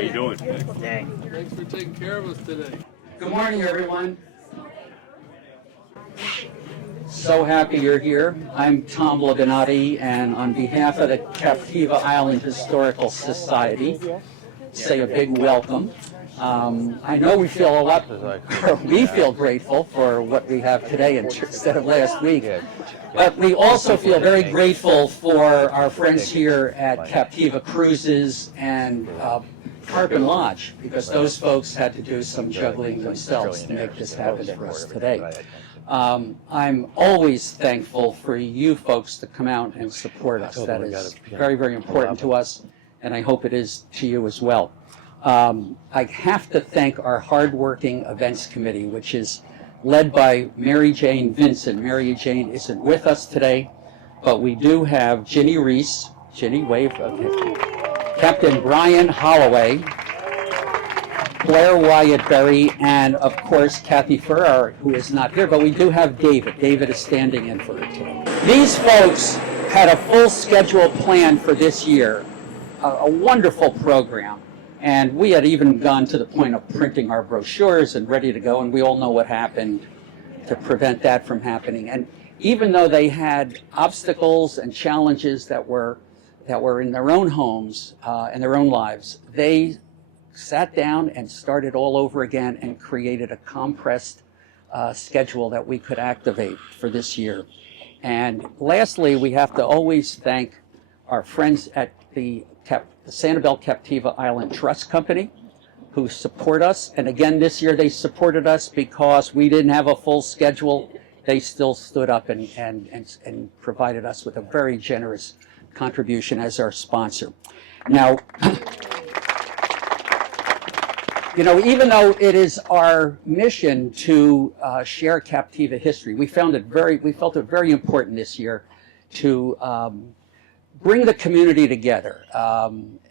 you doing? Thanks for taking care of us today. Good morning, everyone. So happy you're here. I'm Tom Laganati, and on behalf of the Captiva Island Historical Society, say a big welcome. I know we feel we feel grateful for what we have today instead of last week, but we also feel very grateful for our friends here at Captiva Cruises and Tarpon Lodge, because those folks had to do some juggling themselves to make this happen for us today. I'm always thankful for you folks to come out and support us. That is very, very important to us, and I hope it is to you as well. I have to thank our hardworking events committee, which is led by Mary Jane Vincent. Mary Jane isn't with us today, but we do have Ginny Reese, Ginny wave, okay. Captain Brian Holaway, Blair Wyatt Berry, and of course Kathy Farrar, who is not here, but we do have David. David is standing in for her today. These folks had a full schedule planned for this year, a wonderful program, and we had even gone to the point of printing our brochures and ready to go, and we all know what happened to prevent that from happening. And even though they had obstacles and challenges that were in their own homes and their own lives, they sat down and started all over again and created a compressed schedule that we could activate for this year. And lastly, we have to always thank our friends at the Sanibel Captiva Island Trust Company, who support us. And again, this year they supported us because we didn't have a full schedule. They still stood up and provided us with a very generous contribution as our sponsor. Now, you know, even though it is our mission to share Captiva history, we felt it very important this year to bring the community together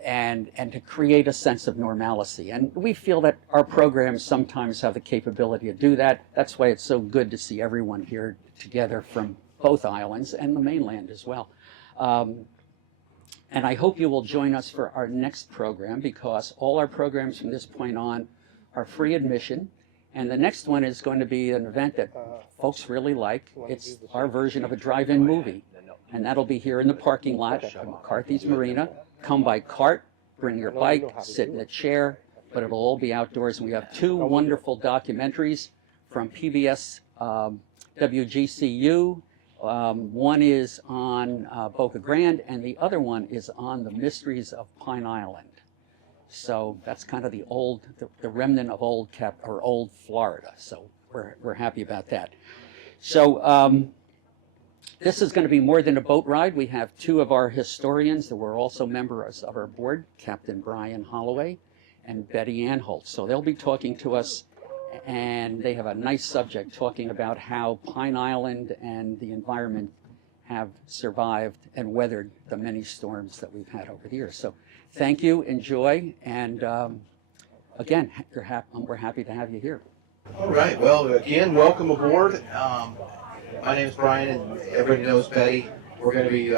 and to create a sense of normalcy. And we feel that our programs sometimes have the capability to do that. That's why it's so good to see everyone here together from both islands and the mainland as well. And I hope you will join us for our next program, because all our programs from this point on are free admission. And the next one is going to be an event that folks really like. It's our version of a drive-in movie. And that'll be here in the parking lot at McCarthy's Marina. Come by cart, bring your bike, sit in a chair, but it'll all be outdoors. And we have two wonderful documentaries from PBS WGCU. One is on Boca Grande, and the other one is on the mysteries of Pine Island. So that's kind of the remnant of old Florida. So we're happy about that. So this is going to be more than a boat ride. We have two of our historians that were also members of our board, Captain Brian Holaway and Betty Anholt. So they'll be talking to us, and they have a nice subject talking about how Pine Island and the environment have survived and weathered the many storms that we've had over the years. So thank you, enjoy, and again, we're happy to have you here. All right, well, again, welcome aboard. My name is Brian, and everybody knows Betty. We're going to be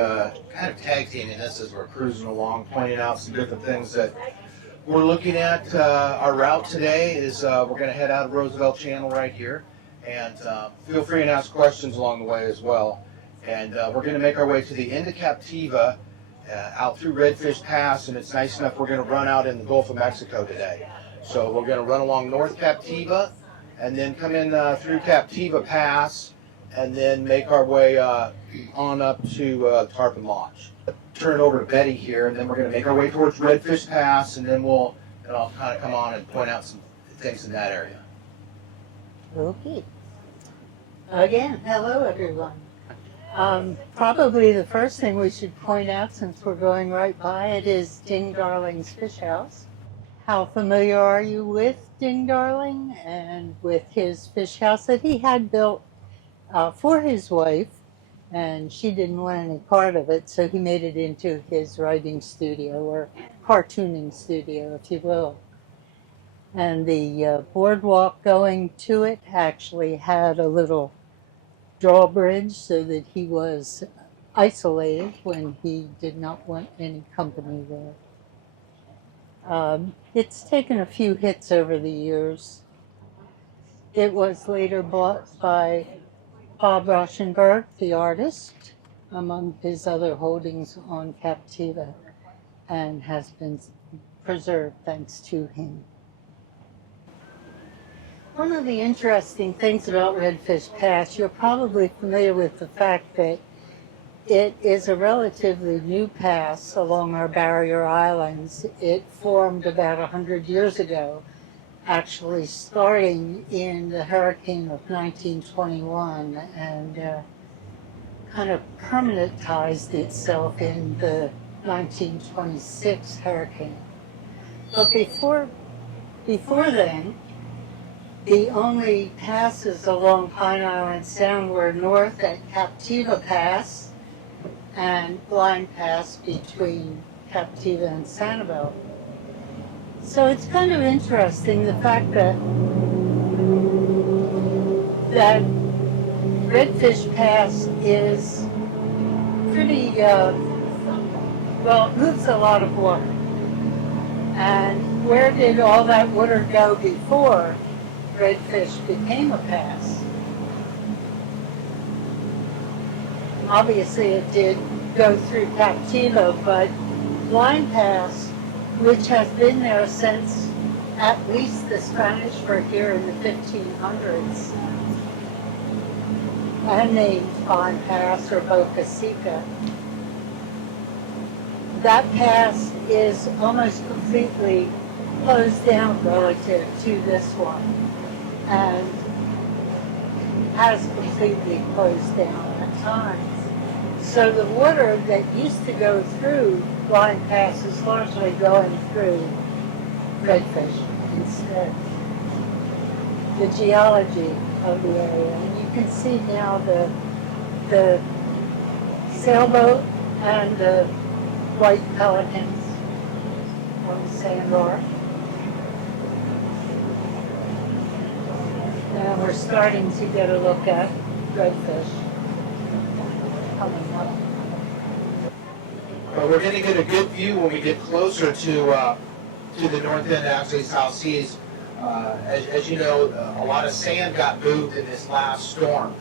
kind of tag teaming this as we're cruising along, pointing out some different things that we're looking at. Our route today is we're going to head out of Roosevelt Channel right here, and feel free to ask questions along the way as well. And we're going to make our way to the end of Captiva, out through Redfish Pass, and it's nice enough we're going to run out in the Gulf of Mexico today. So we're going to run along North Captiva, and then come in through Captiva Pass, and then make our way on up to Tarpon Lodge. Turn it over to Betty here, and then we're going to make our way towards Redfish Pass, and then I'll kind of come on and point out some things in that area. Okay. Again, hello everyone. Probably the first thing we should point out, since we're going right by it, is Ding Darling's Fish House. How familiar are you with Ding Darling and with his fish house that he had built for his wife, and she didn't want any part of it, so he made it into his writing studio, or cartooning studio, if you will. And the boardwalk going to it actually had a little drawbridge so that he was isolated when he did not want any company there. It's taken a few hits over the years. It was later bought by Bob Rauschenberg, the artist, among his other holdings on Captiva, and has been preserved thanks to him. One of the interesting things about Redfish Pass, you're probably familiar with the fact that it is a relatively new pass along our barrier islands. It formed about 100 years ago, actually starting in the hurricane of 1921, and kind of permanentized itself in the 1926 hurricane. But before then, the only passes along Pine Island Sound were north at Captiva Pass and Blind Pass between Captiva and Santiva. So it's kind of interesting, the fact that Redfish Pass is pretty, moves a lot of water. And where did all that water go before Redfish became a pass? Obviously it did go through Captiva, but Blind Pass, which has been there since at least the Spanish were here in the 1500s, and named Blind Pass or Boca Chica. That pass is almost completely closed down relative to this one, and has completely closed down at times. So the water that used to go through Blind Pass is largely going through Redfish instead. The geology of the area, and you can see now the sailboat and the white pelicans on the sandbar. Now we're starting to get a look at redfish coming up. But we're going to get a good view when we get closer to the north end, actually South Seas. As you know, a lot of sand got moved in this last storm,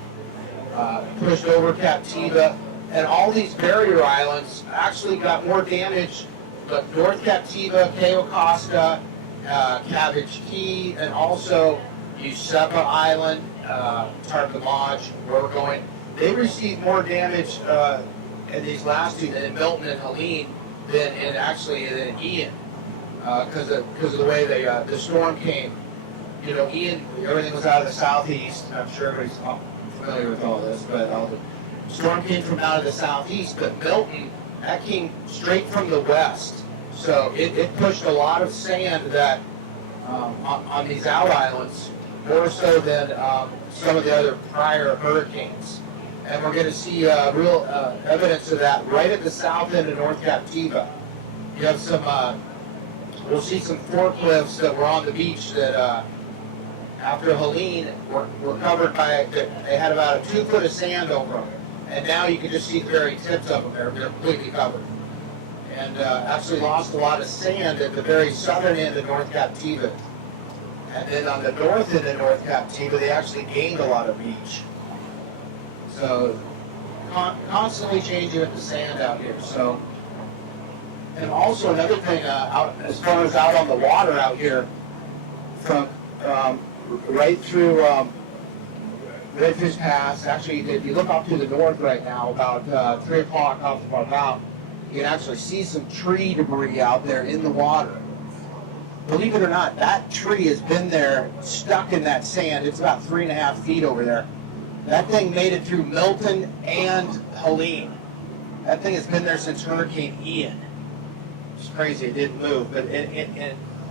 pushed over Captiva, and all these barrier islands actually got more damage. But North Captiva, Cayo Costa, Cabbage Key, and also Yusepa Island, Tarpon Lodge, where we're going, they received more damage in these last two, in Milton and Helene, than in Ian, because of the way the storm came. You know, Ian, everything was out of the southeast. I'm sure everybody's familiar with all this, but the storm came from out of the southeast. But Milton, that came straight from the west, so it pushed a lot of sand that on these out islands, more so than some of the other prior hurricanes. And we're going to see real evidence of that right at the south end of North Captiva. You have some, we'll see some forklifts that were on the beach that after Helene were covered by, they had about 2 foot of sand over them. And now you can just see the very tips of them, they're completely covered. And actually lost a lot of sand at the very southern end of North Captiva. And then on the north end of North Captiva, they actually gained a lot of beach. So constantly changing with the sand out here. So, and also another thing, out as far as out on the water out here, from right through Redfish Pass. Actually, if you look off to the north right now, about 3 o'clock off of our bow, you can actually see some tree debris out there in the water. Believe it or not, that tree has been there, stuck in that sand. It's about 3.5 feet over there. That thing made it through Milton and Helene. That thing has been there since Hurricane Ian. It's crazy, it didn't move. But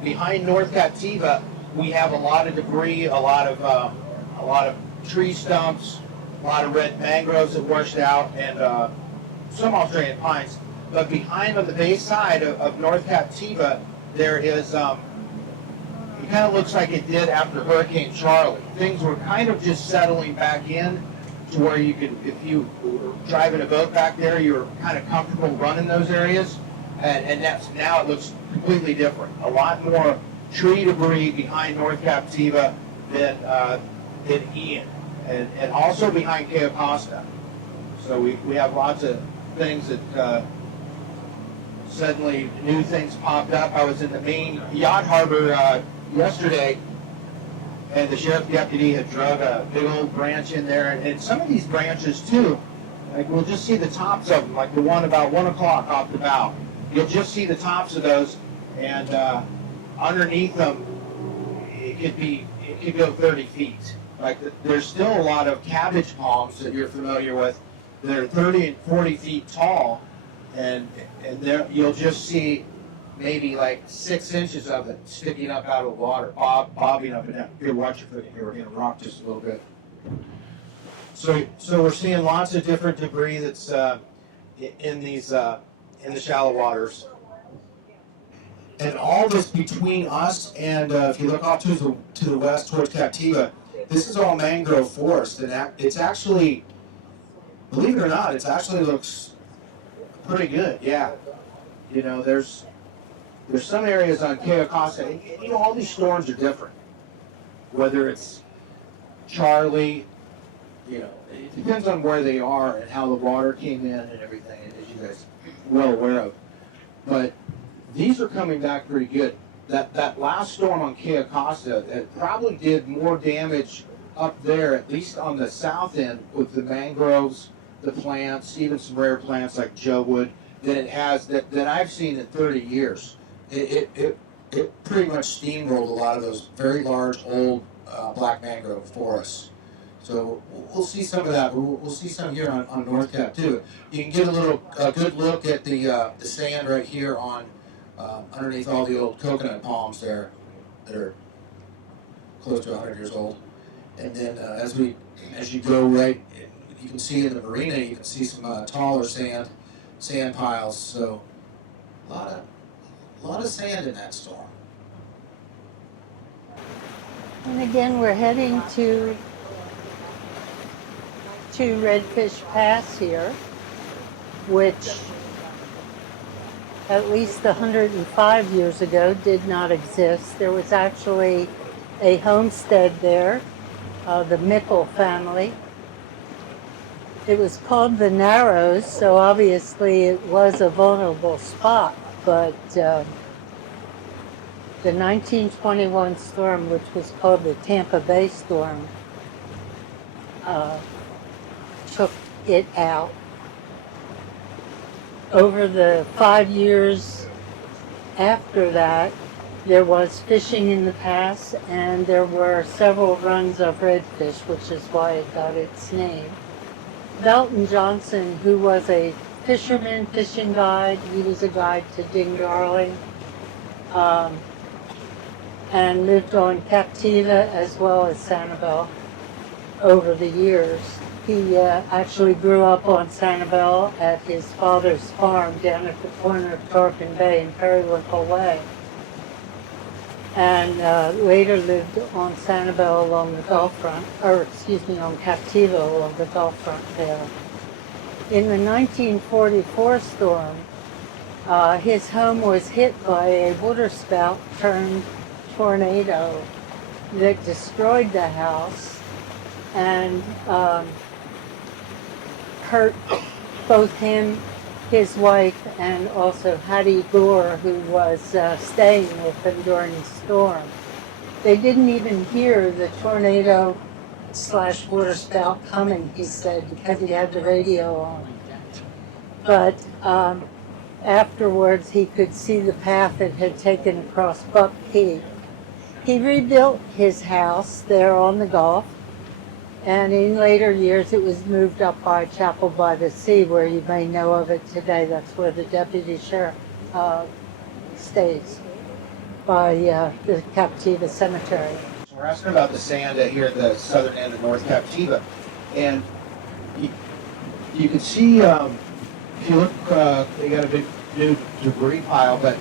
behind North Captiva, we have a lot of debris, a lot of tree stumps, a lot of red mangroves that washed out, and some Australian pines. But behind on the bay side of North Captiva, there is, it kind of looks like it did after Hurricane Charlie. Things were kind of just settling back in to where you could, if you were driving a boat back there, you were kind of comfortable running those areas. and now it looks completely different. A lot more tree debris behind North Captiva than Ian, and also behind Cayo Costa. So we have lots of things that suddenly new things popped up. I was in the main yacht harbor yesterday, and the sheriff deputy had drug a big old branch in there, and some of these branches too, like we'll just see the tops of them, like the one about 1 o'clock off the bow. You'll just see the tops of those, and underneath them, it could go 30 feet. Like there's still a lot of cabbage palms that you're familiar with that are 30 and 40 feet tall, and there you'll just see maybe like 6 inches of it sticking up out of the water, bobbing up and down. Here, watch your footing here. We're going to rock just a little bit. So we're seeing lots of different debris that's in these in the shallow waters. And all this between us and if you look off to the west towards Captiva, this is all mangrove forest, and it's actually, believe it or not, it actually looks pretty good. Yeah, you know, there's some areas on Cayo Costa, and you know, all these storms are different. Whether it's Charlie, you know, it depends on where they are and how the water came in and everything, as you guys are well aware of. But these are coming back pretty good. That last storm on Cayo Costa, it probably did more damage up there, at least on the south end, with the mangroves, the plants, even some rare plants like Joewood, than it has that I've seen in 30 years. It pretty much steamrolled a lot of those very large old black mangrove forests. So we'll see some of that. We'll see some here on North Cap too. You can get a good look at the sand right here on underneath all the old coconut palms there that are close to 100 years old. And then as you go right, you can see in the marina, you can see some taller sand piles. So a lot of sand in that storm. And again, we're heading to Redfish Pass here, which at least 105 years ago did not exist. There was actually a homestead there, the Mickle family. It was called the Narrows, so obviously it was a vulnerable spot, but the 1921 storm, which was called the Tampa Bay storm, took it out. Over the 5 years after that, there was fishing in the pass, and there were several runs of redfish, which is why it got its name. Belton Johnson, who was a fisherman, fishing guide, he was a guide to Ding Darling, and lived on Captiva as well as Sanibel over the years. He actually grew up on Sanibel at his father's farm down at the corner of Tarpon Bay and Periwinkle Way, and later lived on Sanibel along the Gulf front, on Captiva along the Gulf front there. In the 1944 storm, his home was hit by a waterspout turned tornado that destroyed the house and hurt both him, his wife, and also Hattie Gore, who was staying with him during the storm. They didn't even hear the tornado / waterspout coming, he said, because he had the radio on. But afterwards, he could see the path it had taken across Buck Key. He rebuilt his house there on the Gulf, and in later years it was moved up by Chapel by the Sea, where you may know of it today. That's where the deputy sheriff stays, by the Captiva Cemetery. So we're asking about the sand here at the southern end of North Captiva, and you can see, if you look, they got a big new debris pile, but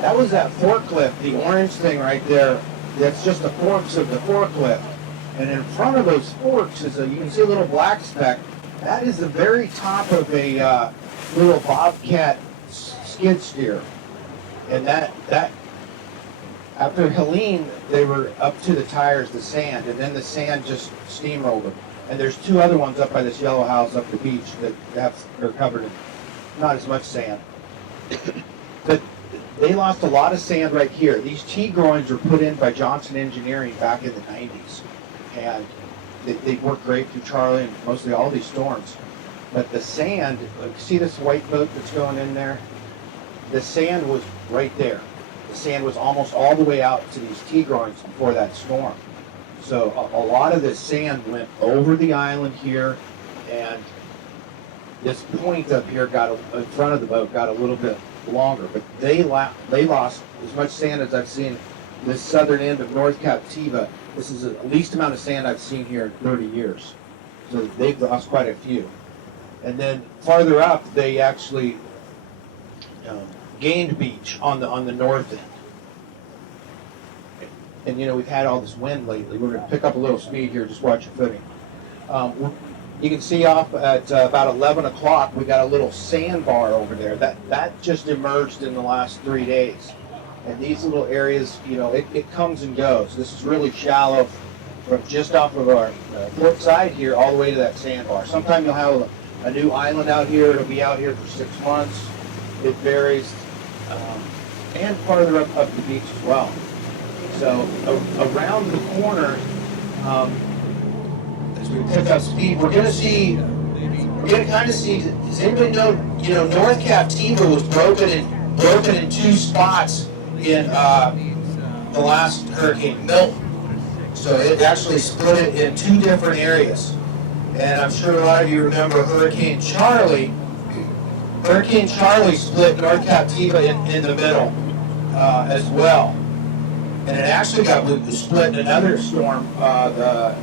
that was that forklift, the orange thing right there. That's just the forks of the forklift. And in front of those forks is you can see a little black speck. That is the very top of a little bobcat skid steer. And that after Helene, they were up to the tires, the sand, and then the sand just steamrolled them. And there's two other ones up by this yellow house up the beach that are covered in not as much sand. But they lost a lot of sand right here. These T-groins were put in by Johnson Engineering back in the 90s. And they worked great through Charlie and mostly all these storms. But the sand, like, see this white boat that's going in there? The sand was right there. The sand was almost all the way out to these T-groins before that storm. So a lot of this sand went over the island here, and this point up here in front of the boat got a little bit longer. But they lost as much sand as I've seen this southern end of North Captiva. This is the least amount of sand I've seen here in 30 years. So they've lost quite a few. And then farther up, they actually gained beach on the north end. And you know, we've had all this wind lately. We're going to pick up a little speed here, just watch your footing. You can see off at about 11 o'clock, we got a little sandbar over there. That just emerged in the last 3 days. And these little areas, you know, it comes and goes. This is really shallow from just off of our port side here all the way to that sandbar. Sometimes you'll have a new island out here. It'll be out here for 6 months. It varies. And farther up the beach as well. So around the corner, as we pick up speed, we're going to kind of see, does anybody know, you know, North Captiva was broken in two spots in the last Hurricane Milton. So it actually split it in two different areas. And I'm sure a lot of you remember Hurricane Charlie. Hurricane Charlie split North Captiva in the middle as well. And it actually got split in another storm, the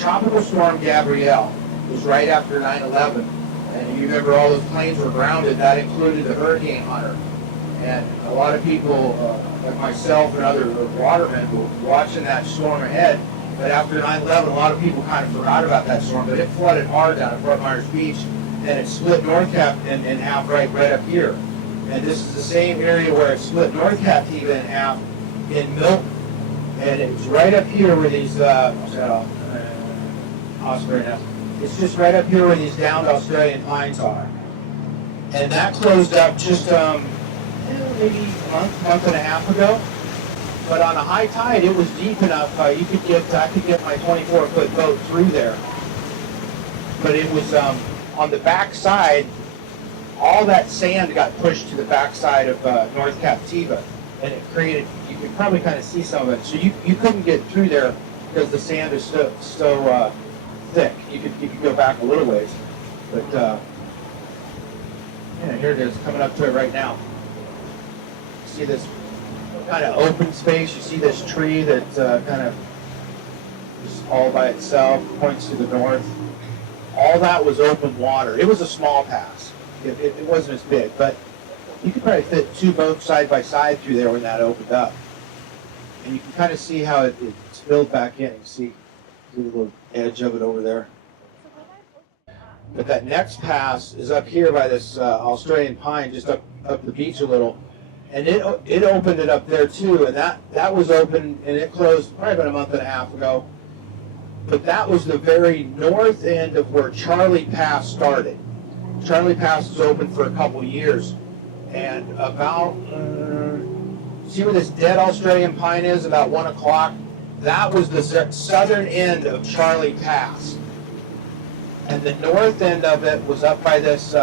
Tropical Storm Gabrielle. It was right after 9/11. And you remember all those planes were grounded. That included the Hurricane Hunter. And a lot of people, like myself and other watermen, were watching that storm ahead. But after 9/11, a lot of people kind of forgot about that storm. But it flooded hard down at Fort Myers Beach, and it split North Cap in half right up here. And this is the same area where it split North Captiva in half in Milton. And it's right up here where these, it's just right up here where these downed Australian pines are. And that closed up just maybe a month and a half ago. But on a high tide, it was deep enough. I could get my 24-foot boat through there. But it was on the back side. All that sand got pushed to the backside of North Captiva, and it created, you could probably kind of see some of it. So you couldn't get through there because the sand is so thick. You could go back a little ways. But yeah, here it is, coming up to it right now. See this kind of open space? You see this tree that kind of is all by itself, points to the north. All that was open water. It was a small pass. It wasn't as big, but you could probably fit two boats side by side through there when that opened up. And you can kind of see how it's filled back in. You see the little edge of it over there. But that next pass is up here by this Australian pine, just up the beach a little. And it opened it up there too, and that was open, and it closed probably about a month and a half ago. But that was the very north end of where Charlie Pass started. Charlie Pass was open for a couple years, and about, see where this dead Australian pine is, about 1 o'clock? That was the southern end of Charlie Pass. And the north end of it was up by this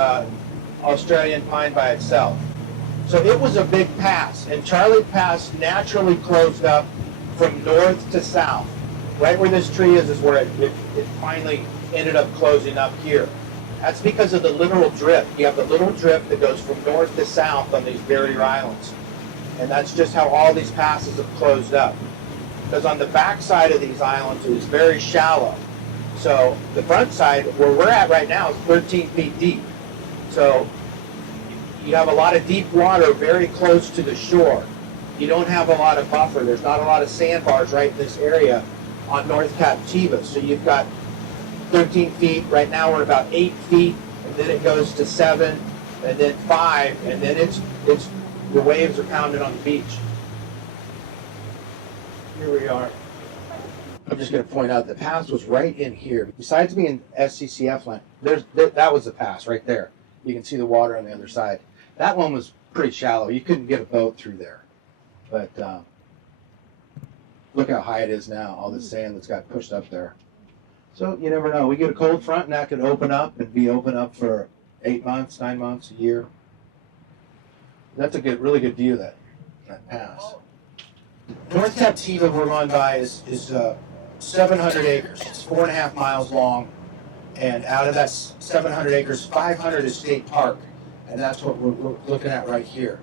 Australian pine by itself. So it was a big pass, and Charlie Pass naturally closed up from north to south. Right where this tree is where it finally ended up closing up here. That's because of the littoral drift. You have the littoral drift that goes from north to south on these barrier islands. And that's just how all these passes have closed up. Because on the back side of these islands, it is very shallow. So the front side, where we're at right now, is 13 feet deep. So you have a lot of deep water very close to the shore. You don't have a lot of buffer. There's not a lot of sandbars right in this area on North Captiva. So you've got 13 feet. Right now we're about 8 feet, and then it goes to 7, and then 5, and then it's the waves are pounding on the beach. Here we are. I'm just going to point out the pass was right in here. Besides being SCCF land, that was the pass right there. You can see the water on the other side. That one was pretty shallow. You couldn't get a boat through there. But look how high it is now, all the sand that's got pushed up there. So you never know. We get a cold front and that could open up and be open up for 8 months, 9 months, a year. That's a really good view of that pass. North Captiva we're going by is 700 acres. It's 4.5 miles long, and out of that 700 acres, 500 is state park, and that's what we're looking at right here.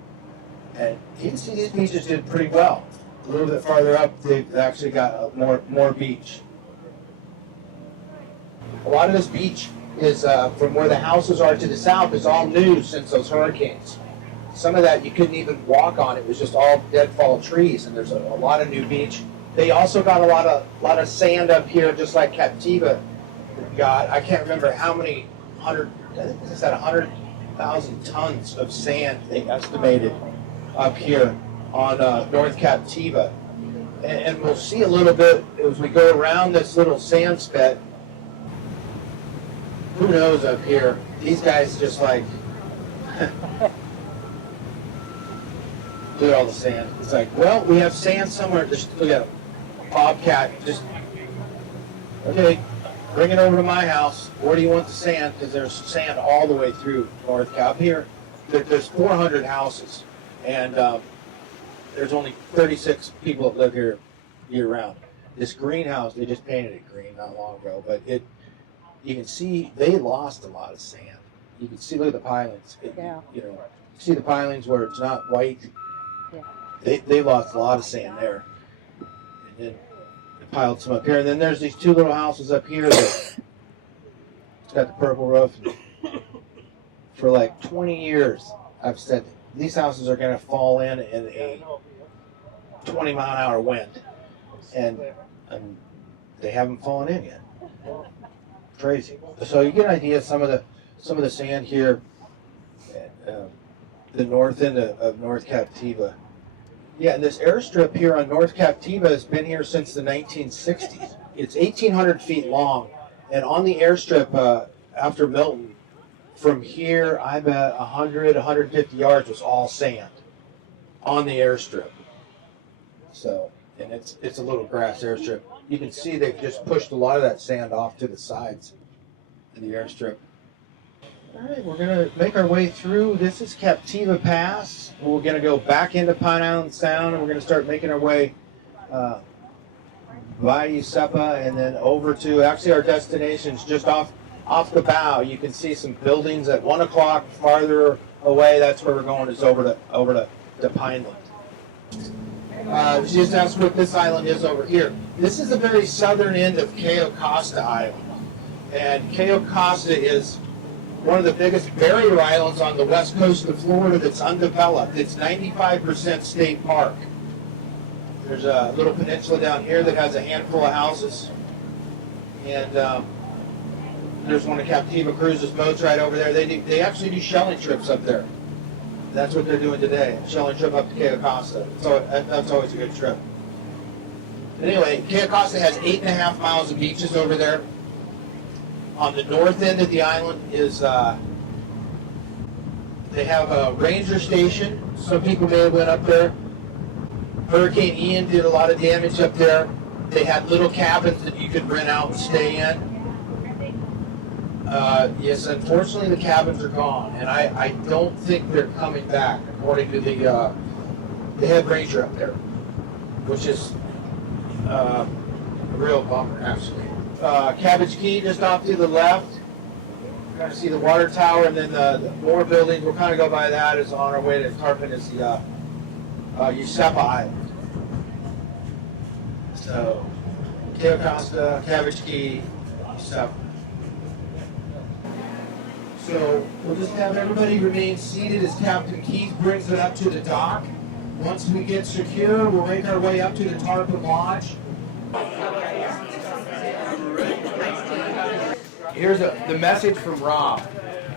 And you can see these beaches did pretty well. A little bit farther up, they've actually got more beach. A lot of this beach is from where the houses are to the south is all new since those hurricanes. Some of that you couldn't even walk on. It was just all deadfall trees, and there's a lot of new beach. They also got a lot of sand up here, just like Captiva got. I can't remember how many I think it's at 100,000 tons of sand they estimated up here on North Captiva. And we'll see a little bit as we go around this little sand spit. Who knows up here? These guys just like look at all the sand. It's like, well, we have sand somewhere. Just look at a bobcat. Just okay, bring it over to my house. Where do you want the sand? Because there's sand all the way through North Cap. Here, there's 400 houses, and there's only 36 people that live here year-round. This greenhouse, they just painted it green not long ago, but you can see they lost a lot of sand. You can see, look at the pilings. Yeah. You know, you see the pilings where it's not white. Yeah. They lost a lot of sand there, and then they piled some up here. And then there's these two little houses up here that it's got the purple roof. For like 20 years, I've said these houses are going to fall in a 20-mile-an-hour wind, and they haven't fallen in yet. Crazy. So you get an idea of some of the sand here at the north end of North Captiva. Yeah, and this airstrip here on North Captiva has been here since the 1960s. It's 1,800 feet long, and on the airstrip after Milton, from here, I bet 100, 150 yards was all sand on the airstrip. So, and it's a little grass airstrip. You can see they've just pushed a lot of that sand off to the sides of the airstrip. All right, we're going to make our way through. This is Captiva Pass. We're going to go back into Pine Island Sound, and we're going to start making our way by Usepa and then over to, actually our destination's just off the bow. You can see some buildings at 1 o'clock farther away. That's where we're going, is over to Pineland. Just ask what this island is over here. This is the very southern end of Cayo Costa Island. And Cayo Costa is one of the biggest barrier islands on the west coast of Florida that's undeveloped. It's 95% state park. There's a little peninsula down here that has a handful of houses. And there's one of Captiva Cruises boats right over there. They actually do shelling trips up there. That's what they're doing today, shelling trip up to Cayo Costa. So that's always a good trip. Anyway, Cayo Costa has 8.5 miles of beaches over there. On the north end of the island is, they have a ranger station. Some people may have went up there. Hurricane Ian did a lot of damage up there. They had little cabins that you could rent out and stay in. Yes, unfortunately the cabins are gone, and I don't think they're coming back, according to the head ranger up there, which is a real bummer, actually. Cabbage Key just off to the left. You're going to see the water tower, and then the more buildings. We'll kind of go by that. Is on our way to Tarpon is the Usepa Island. So, Cayo Costa, Cabbage Key, Usepa. So we'll just have everybody remain seated as Captain Keith brings it up to the dock. Once we get secure, we'll make our way up to the Tarpon Lodge. Here's the message from Rob.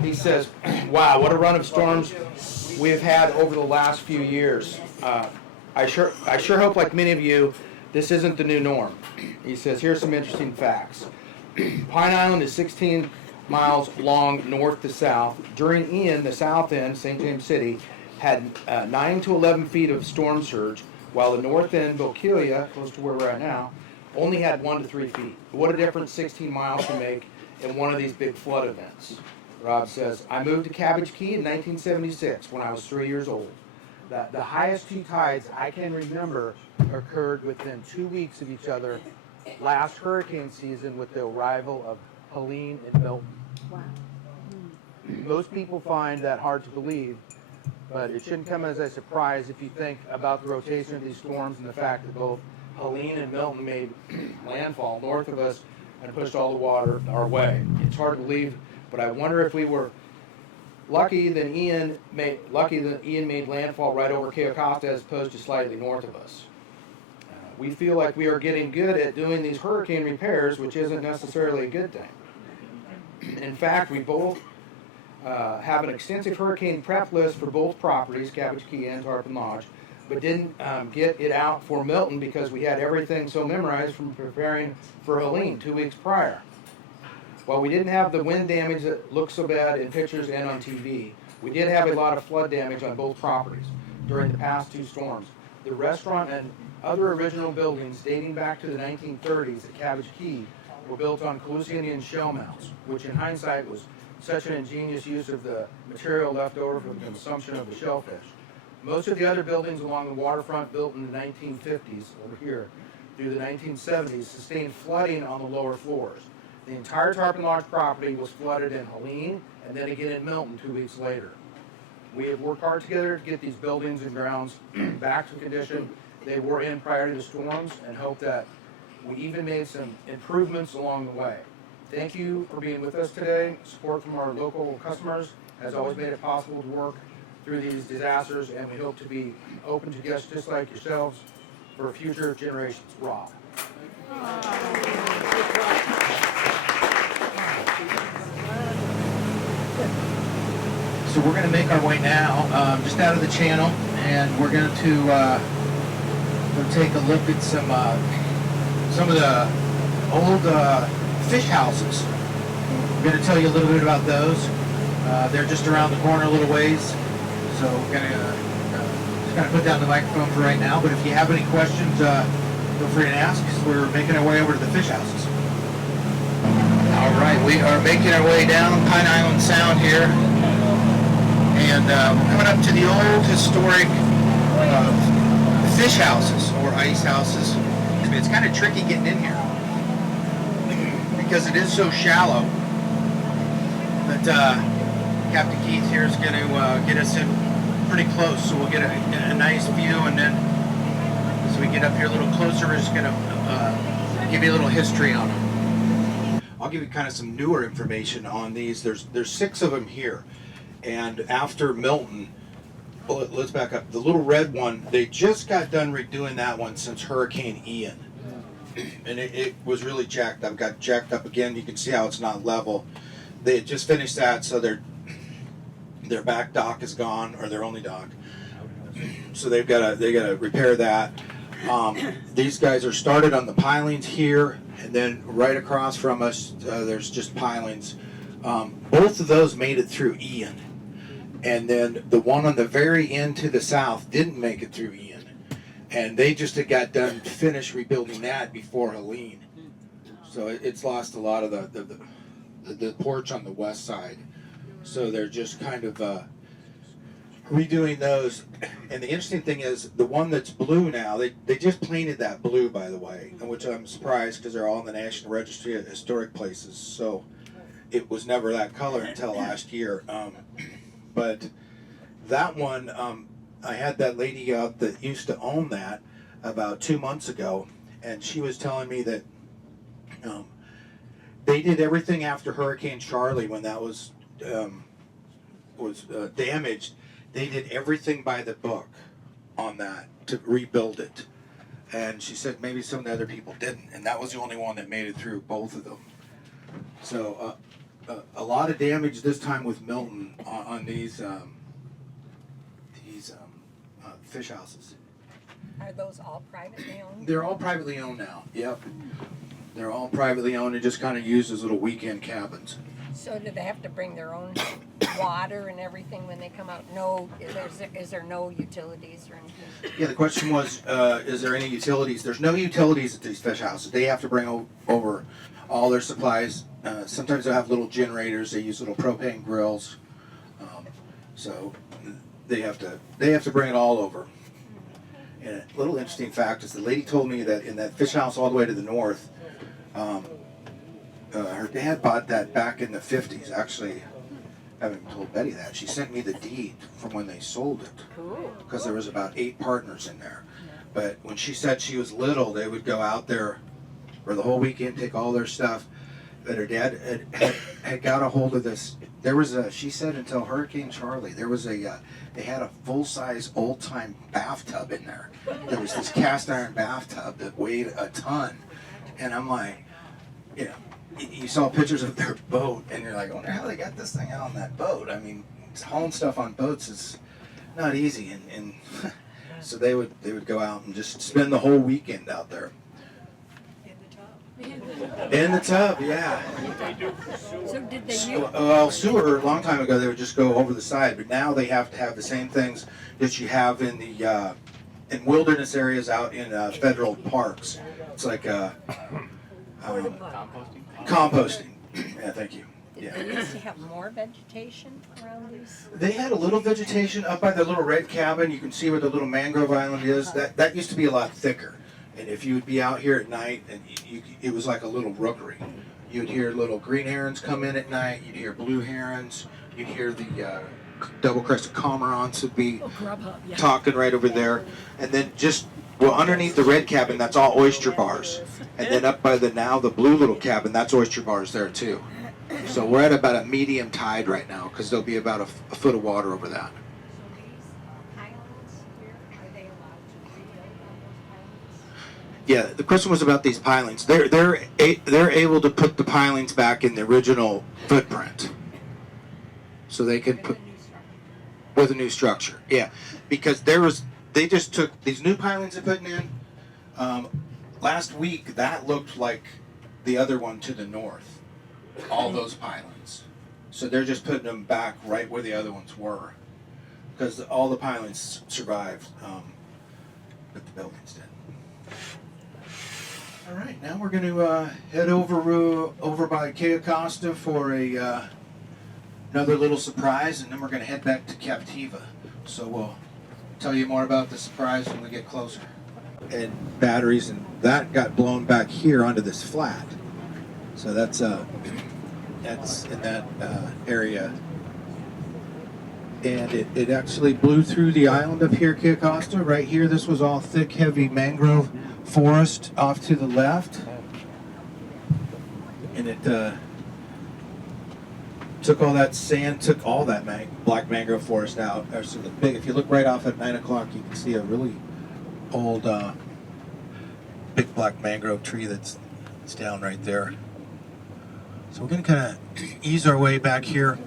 He says, wow, what a run of storms we have had over the last few years. I sure hope, like many of you, this isn't the new norm. He says, here's some interesting facts. Pine Island is 16 miles long north to south. During Ian, the south end, St. James City, had 9 to 11 feet of storm surge, while the north end, Bokeelia, close to where we're at now, only had 1 to 3 feet. What a difference 16 miles can make in one of these big flood events. Rob says, I moved to Cabbage Key in 1976 when I was 3 years old. The highest two tides I can remember occurred within 2 weeks of each other last hurricane season with the arrival of Helene and Milton. Wow. Most people find that hard to believe, but it shouldn't come as a surprise if you think about the rotation of these storms and the fact that both Helene and Milton made landfall north of us and pushed all the water our way. It's hard to believe, but I wonder if we were lucky that Ian made landfall right over Cayo Costa as opposed to slightly north of us. We feel like we are getting good at doing these hurricane repairs, which isn't necessarily a good thing. In fact, we both have an extensive hurricane prep list for both properties, Cabbage Key and Tarpon Lodge, but didn't get it out for Milton because we had everything so memorized from preparing for Helene 2 weeks prior. While we didn't have the wind damage that looks so bad in pictures and on TV, we did have a lot of flood damage on both properties during the past 2 storms. The restaurant and other original buildings dating back to the 1930s at Cabbage Key were built on Calusinian shell mounds, which in hindsight was such an ingenious use of the material left over from the consumption of the shellfish. Most of the other buildings along the waterfront built in the 1950s, over here, through the 1970s, sustained flooding on the lower floors. The entire Tarpon Lodge property was flooded in Helene and then again in Milton 2 weeks later. We have worked hard together to get these buildings and grounds back to the condition they were in prior to the storms and hope that we even made some improvements along the way. Thank you for being with us today. Support from our local customers has always made it possible to work through these disasters, and we hope to be open to guests just like yourselves for future generations. Rob. So we're going to make our way now just out of the channel, and we're going to take a look at some of the old fish houses. We're going to tell you a little bit about those. They're just around the corner a little ways, so we're going to just kind of put down the microphone for right now. But if you have any questions, feel free to ask. We're making our way over to the fish houses. All right, we are making our way down Pine Island Sound here, and we're coming up to the old historic fish houses or ice houses. It's kind of tricky getting in here because it is so shallow. But Captain Keith here is going to get us in pretty close, so we'll get a nice view, and then as we get up here a little closer, we're just going to give you a little history on them. I'll give you kind of some newer information on these. There's 6 of them here, and after Milton, well, let's back up. The little red one, they just got done redoing that one since Hurricane Ian. And it was really jacked up. Got jacked up again. You can see how it's not level. They had just finished that, so their back dock is gone, or their only dock. So they got to repair that. These guys are started on the pilings here, and then right across from us, there's just pilings. Both of those made it through Ian. And then the one on the very end to the south didn't make it through Ian. And they just had got done finished rebuilding that before Helene. So it's lost a lot of the porch on the west side. So they're just kind of redoing those. And the interesting thing is the one that's blue now, they just painted that blue, by the way, which I'm surprised because they're all in the National Registry of Historic Places. So it was never that color until last year. But that one, I had that lady out that used to own that about 2 months ago, and she was telling me that they did everything after Hurricane Charlie when that was damaged. They did everything by the book on that to rebuild it. And she said maybe some of the other people didn't, and that was the only one that made it through both of them. So a lot of damage this time with Milton on these fish houses. Are those all privately owned? They're all privately owned now. Yep. They're all privately owned and just kind of used as little weekend cabins. So do they have to bring their own water and everything when they come out? No, is there no utilities or anything? Yeah, the question was, is there any utilities? There's no utilities at these fish houses. They have to bring over all their supplies. Sometimes they'll have little generators. They use little propane grills. So they have to bring it all over. And a little interesting fact is the lady told me that in that fish house all the way to the north, her dad bought that back in the 50s. Actually, I haven't even told Betty that. She sent me the deed from when they sold it. Cool. Because there was about 8 partners in there. But when she said she was little, they would go out there for the whole weekend, take all their stuff. But her dad had got a hold of this. There was she said until Hurricane Charlie, there was they had a full-size old-time bathtub in there. There was this cast iron bathtub that weighed a ton. And I'm like, you saw pictures of their boat, and you're like, I wonder how they got this thing out on that boat. I mean, hauling stuff on boats is not easy, and so they would go out and just spend the whole weekend out there. In the tub, yeah. So did they Well, sewer, a long time ago, they would just go over the side, but now they have to have the same things that you have in the in wilderness areas out in federal parks. It's like composting. Yeah, thank you. Yeah. They used to have more vegetation around these? They had a little vegetation up by the little red cabin. You can see where the little mangrove island is. That used to be a lot thicker. And if you would be out here at night, and it was like a little rookery. You'd hear little green herons come in at night. You'd hear blue herons. You'd hear the double-crested cormorants would be talking right over there. And then underneath the red cabin, that's all oyster bars. And then up by the blue little cabin, that's oyster bars there too. So we're at about a medium tide right now because there'll be about a foot of water over that. Yeah, the question was about these pilings. They're able to put the pilings back in the original footprint, so they can put with a new structure. Yeah, because they just took these new pilings they're putting in. Last week that looked like the other one to the north. All those pilings, so they're just putting them back right where the other ones were, because all the pilings survived, but the buildings did. All right, now we're going to head over by Cape Acosta for another little surprise, and then we're going to head back to Captiva. So we'll tell you more about the surprise when we get closer. And batteries, and that got blown back here onto this flat. So that's in that area. And it actually blew through the island up here, Cape Acosta. Right here, this was all thick, heavy mangrove forest off to the left. And it took all that sand, took all that black mangrove forest out. So if you look right off at 9 o'clock, you can see a really old big black mangrove tree that's down right there. So we're going to kind of ease our way back here.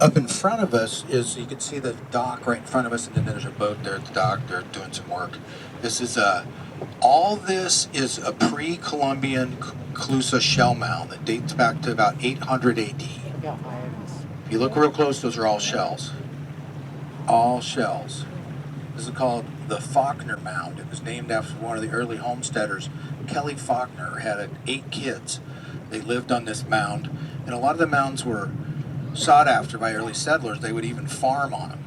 Up in front of us you can see the dock right in front of us, and then there's a boat there at the dock. They're doing some work. This is all this is a pre-Columbian Clusa shell mound that dates back to about 800 AD. If you look real close, those are all shells. All shells. This is called the Faulkner Mound. It was named after one of the early homesteaders. Kelly Faulkner had 8 kids. They lived on this mound, and a lot of the mounds were sought after by early settlers. They would even farm on them.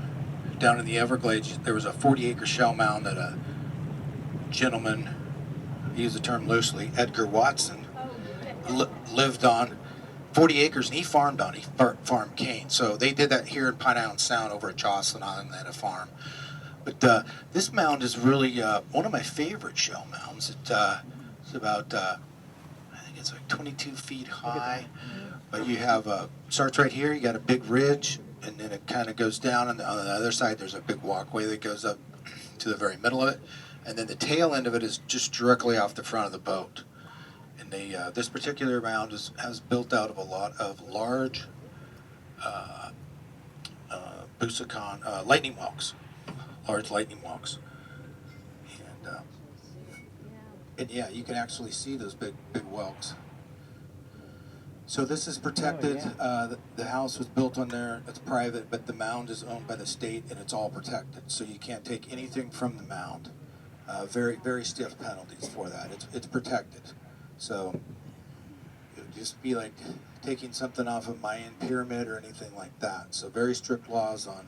Down in the Everglades, there was a 40-acre shell mound that a gentleman, he used the term loosely, Edgar Watson, lived on. 40 acres, and he farmed on. He farmed cane. So they did that here in Pine Island Sound over at Jocelyn Island. They had a farm. But this mound is really one of my favorite shell mounds. It's about, I think it's like 22 feet high. But you have, starts right here, you got a big ridge, and then it kind of goes down, and on the other side there's a big walkway that goes up to the very middle of it. And then the tail end of it is just directly off the front of the boat. And this particular mound has built out of a lot of large lightning whelks, large lightning whelks. And yeah, you can actually see those big whelks. So this is protected. The house was built on there. It's private, but the mound is owned by the state, and it's all protected. So you can't take anything from the mound. Very stiff penalties for that. It's protected. So it would just be like taking something off of Mayan pyramid or anything like that. So very strict laws on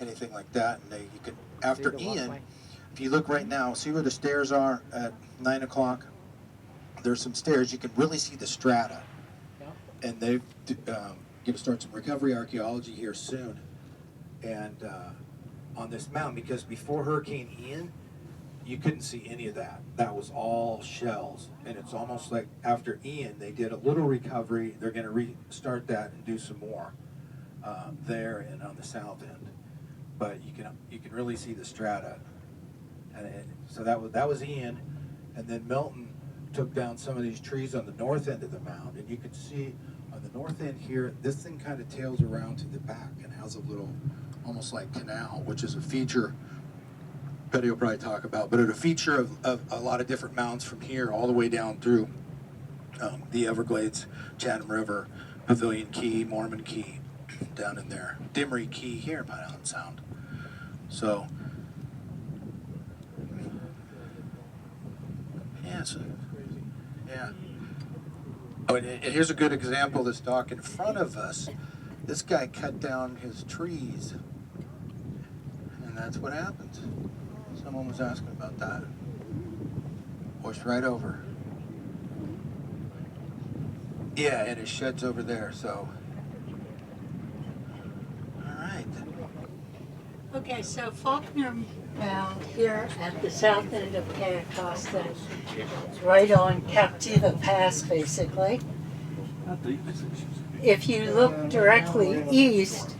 anything like that. And you can, after Ian, if you look right now, see where the stairs are at 9 o'clock? There's some stairs. You can really see the strata. And they're going to start some recovery archaeology here soon. And on this mound, because before Hurricane Ian, you couldn't see any of that. That was all shells. And it's almost like after Ian, they did a little recovery. They're going to restart that and do some more there and on the south end. But you can really see the strata. And so that was Ian. And then Milton took down some of these trees on the north end of the mound. And you can see on the north end here, this thing kind of tails around to the back and has a little, almost like canal, which is a feature Betty will probably talk about, but it's a feature of a lot of different mounds from here all the way down through the Everglades, Chatham River, Pavilion Key, Mormon Key, down in there, Dimmery Key here in Pine Island Sound. So, yeah. Oh, and here's a good example of this dock in front of us. This guy cut down his trees, and that's what happens. Someone was asking about that. Pushed right over. Yeah, and his shed's over there, so. All right. Okay, so Faulkner Mound here at the south end of Cayo Costa, right on Captiva Pass, basically. If you look directly east,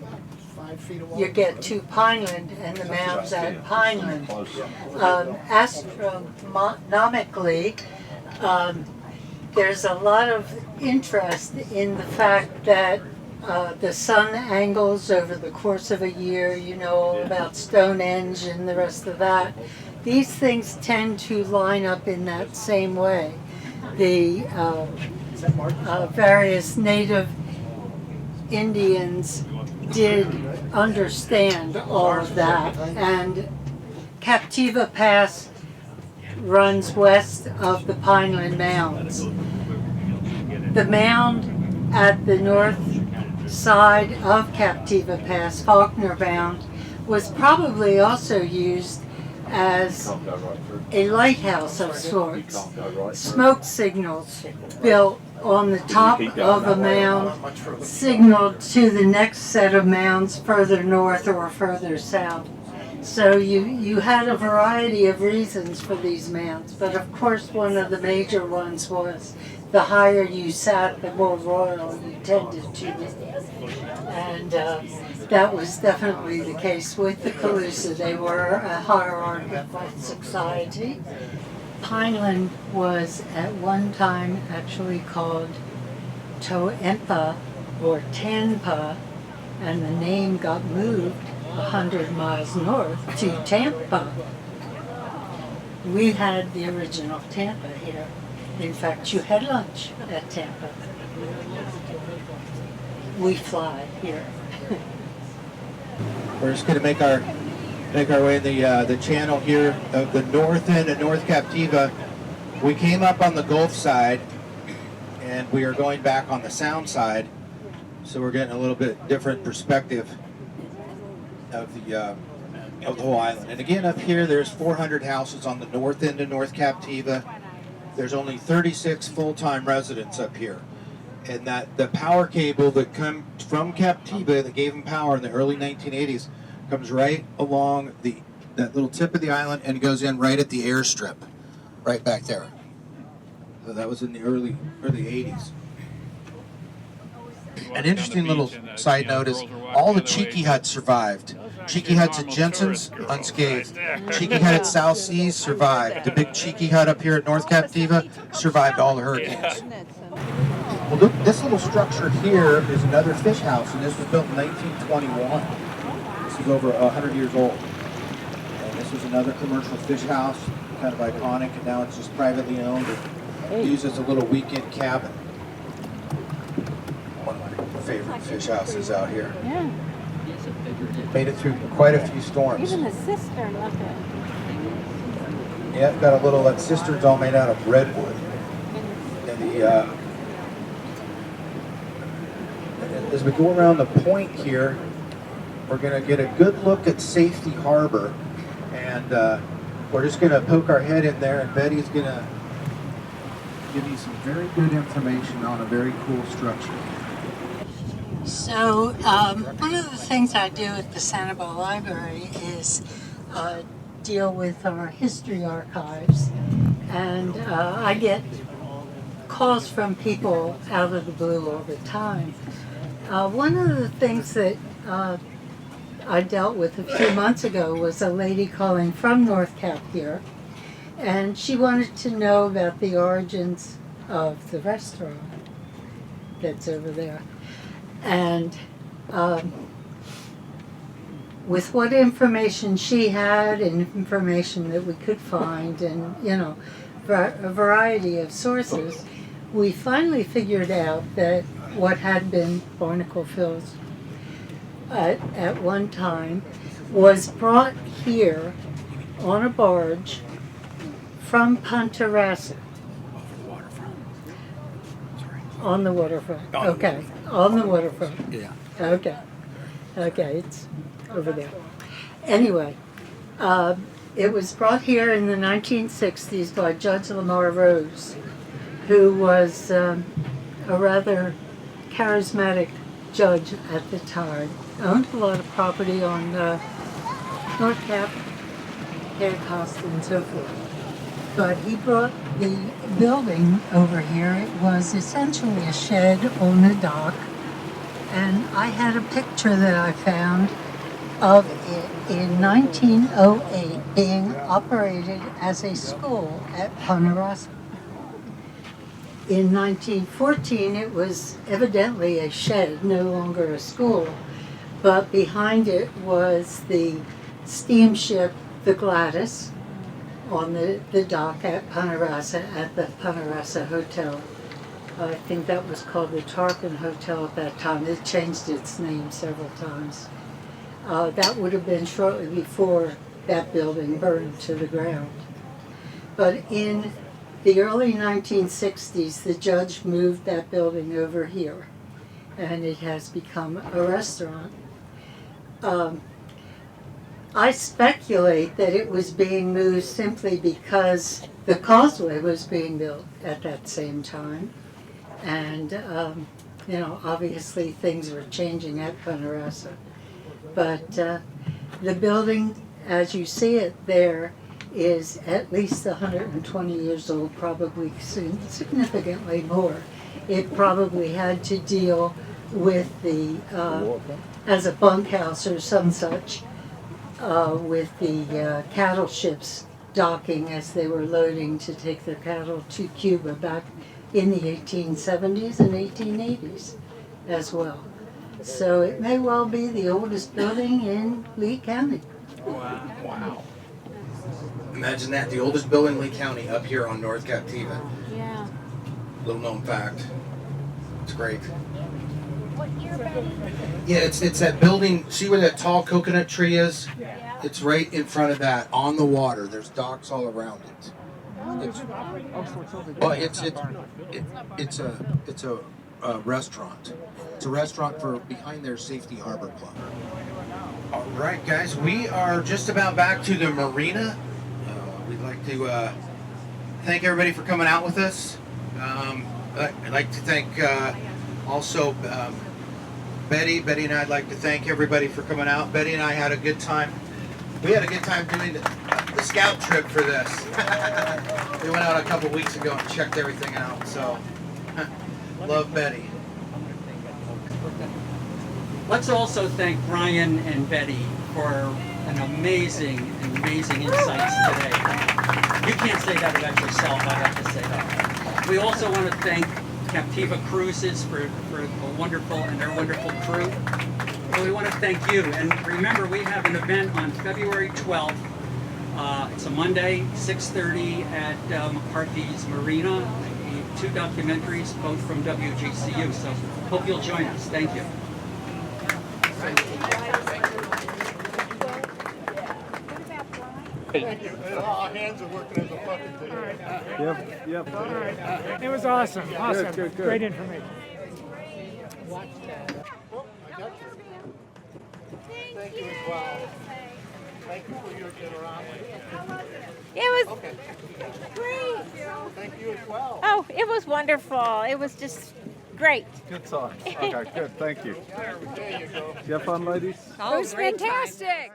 you get to Pineland and the mounds at Pineland. Astronomically, there's a lot of interest in the fact that the sun angles over the course of a year, you know, all about Stonehenge and the rest of that. These things tend to line up in that same way. The various native Indians did understand all of that, and Captiva Pass runs west of the Pineland Mounds. The mound at the north side of Captiva Pass, Faulkner Mound, was probably also used as a lighthouse of sorts. Smoke signals built on the top of a mound signaled to the next set of mounds further north or further south. So you had a variety of reasons for these mounds, but of course one of the major ones was the higher you sat, the more royal you tended to be. And that was definitely the case with the Calusa. They were a hierarchical society. Pineland was at one time actually called Toempa or Tanpa, and the name got moved 100 miles north to Tampa. We had the original Tampa here. In fact, you had lunch at Tampa. We fly here. We're just going to make our way in the channel here of the north end of North Captiva. We came up on the Gulf side, and we are going back on the Sound side, so we're getting a little bit different perspective of the whole island. And again, up here, there's 400 houses on the north end of North Captiva. There's only 36 full-time residents up here. And that the power cable that comes from Captiva that gave them power in the early 1980s comes right along that little tip of the island and goes in right at the airstrip, right back there. So that was in the early 80s. An interesting little side note is all the Cheeky huts survived. Cheeky Huts at Jensen's, unscathed. Cheeky Hut at South Seas, survived. The big Cheeky Hut up here at North Captiva, survived all the hurricanes. Well, look, this little structure here is another fish house, and this was built in 1921. This is over 100 years old. And this was another commercial fish house, kind of iconic, and now it's just privately owned and used as a little weekend cabin. One of my favorite fish houses out here. Yeah. Made it through quite a few storms. Even the cistern, look at. Yeah, got a little, that cistern's all made out of redwood. And as we go around the point here, we're going to get a good look at Safety Harbor. And we're just going to poke our head in there, and Betty's going to give you some very good information on a very cool structure. So, one of the things I do at the Santiva Library is deal with our history archives, and I get calls from people out of the blue all the time. One of the things that I dealt with a few months ago was a lady calling from North Cap here, and she wanted to know about the origins of the restaurant that's over there. And with what information she had and information that we could find, and a variety of sources, we finally figured out that what had been Barnacle Phil's at one time was brought here on a barge from Punta Rassa. On the waterfront. Okay. On the waterfront. Yeah. Okay. Okay, it's over there. Anyway, it was brought here in the 1960s by Judge Lamar Rose, who was a rather charismatic judge at the time. Owned a lot of property on North Cap, Anholt, and so forth. But he brought the building over here. It was essentially a shed on a dock, and I had a picture that I found of it in 1908 being operated as a school at Punta Rassa. In 1914, it was evidently a shed, no longer a school, but behind it was the steamship, the Gladys, on the dock at Punta Rassa, at the Punta Rassa Hotel. I think that was called the Tarpon Hotel at that time. It changed its name several times. That would have been shortly before that building burned to the ground. But in the early 1960s, the judge moved that building over here, and it has become a restaurant. I speculate that it was being moved simply because the causeway was being built at that same time. And, obviously things were changing at Punta Rassa. But the building, as you see it there, is at least 120 years old, probably significantly more. It probably had to deal with as a bunkhouse or some such, with the cattle ships docking as they were loading to take their cattle to Cuba back in the 1870s and 1880s as well. So it may well be the oldest building in Lee County. Wow. Imagine that, the oldest building in Lee County up here on North Captiva. Yeah. Little known fact. It's great. What year, Betty? Yeah, it's that building, see where that tall coconut tree is? Yeah. It's right in front of that, on the water. There's docks all around it. It's a restaurant. It's a restaurant for behind their Safety Harbor Club. All right, guys, we are just about back to the Marina. We'd like to thank everybody for coming out with us. I'd like to thank also Betty. Betty and I'd like to thank everybody for coming out. Betty and I had a good time. We had a good time doing the scout trip for this. We went out a couple weeks ago and checked everything out, so love Betty. Let's also thank Brian and Betty for an amazing insights today. You can't say that about yourself, I have to say that. We also want to thank Captiva Cruises for their wonderful crew. And we want to thank you. And remember, we have an event on February 12th. It's a Monday, 6:30 at McCarthy's Marina. 2 documentaries, both from WGCU. So hope you'll join us. Thank you. Our hands are working as a fucking today. Yep. All right. It was awesome. Awesome. Good. Great information. Oh, I got you. Thank you as well. Thank you for your generosity. It was great. Thank you as well. Oh, it was wonderful. It was just great. Good times. Okay, good. Thank you. There you go. You have fun, ladies? Oh, It was fantastic.